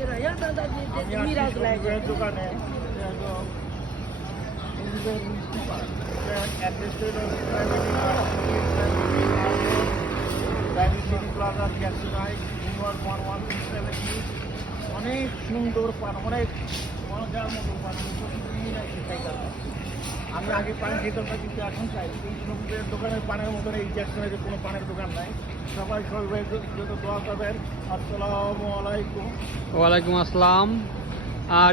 আমি দোকানে অনেক সুন্দর পান, অনেক মজার মতো পান। আমি আগে পান খেতাম না, কিন্তু এখন চাই এই সবুজের দোকানের পানের মতন এই জ্যাকসনের কোনো পানের দোকান নাই। সবাই সবাই যত দোয়া করবেন। আসসালামু আলাইকুম। ওয়ালাইকুম আসসালাম।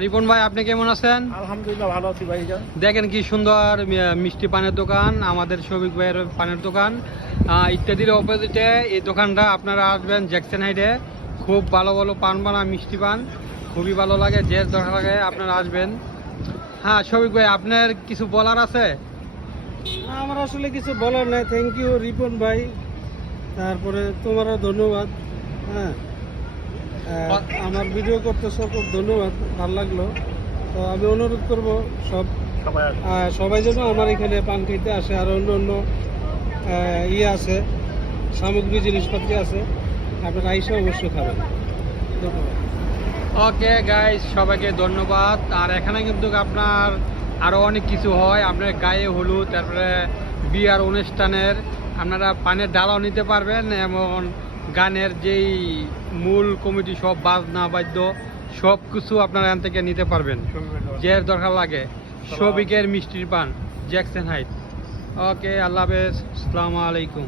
রিপন ভাই, আপনি কেমন আছেন? আলহামদুলিল্লাহ ভালো আছি ভাইজান। দেখেন কি সুন্দর মিষ্টি পানের দোকান, আমাদের শফিক ভাইয়ের পানের দোকান ইত্যাদির অপোজিটে এই দোকানটা। আপনারা আসবেন জ্যাকসন হাইটে, খুব ভালো ভালো পান বানায়, মিষ্টি পান খুবই ভালো লাগে, যে দরকার লাগে আপনারা আসবেন। হ্যাঁ শফিক ভাই, আপনার কিছু বলার আছে? আমার আসলে কিছু বলার নাই। থ্যাংক ইউ রিপন ভাই, তারপরে তোমারও ধন্যবাদ। হ্যাঁ, আমার ভিডিও করতেছ, খুব ধন্যবাদ, ভালো লাগলো। তো আমি অনুরোধ করব সবাই যেন আমার এখানে পান খেতে আসে। আর অন্য অন্য ইয়ে আছে, সামগ্রী জিনিসপত্র আছে, আপনারা আইসা অবশ্যই খাবেন। ধন্যবাদ। ওকে গাইস, সবাইকে ধন্যবাদ। আর এখানে কিন্তু আপনার আরও অনেক কিছু হয়, আপনার গায়ে হলুদ, তারপরে বিয়ার অনুষ্ঠানের আপনারা পানের ডালাও নিতে পারবেন, এবং গানের যেই মূল কমিটি সব বাজনা বাদ্য সব কিছু আপনারা এখান থেকে নিতে পারবেন, যে দরকার লাগে। শফিকের মিষ্টির পান, জ্যাকসন হাইট। ওকে, আল্লাহ হাফেজ, আসসালামু আলাইকুম।